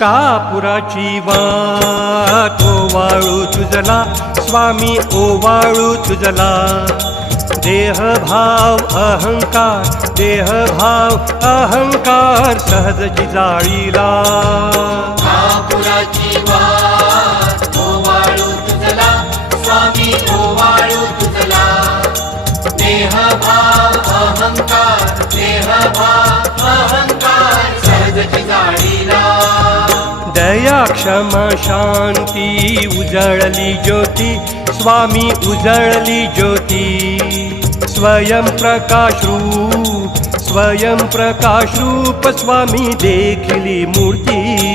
कापुराची वाट ओवाळू तुझला स्वामी ओवाळू तुझला देहभाव अहंकार सहजची जाळीला कापुराची वाट ओवाळू तुझला स्वामी ओवाळू तुझला देहभाव अहंकार सहजची जाळीला दया क्षमा शांती उजळली ज्योती स्वामी उजळली ज्योती स्वयं प्रकाश रूप स्वामी देखिली मूर्ती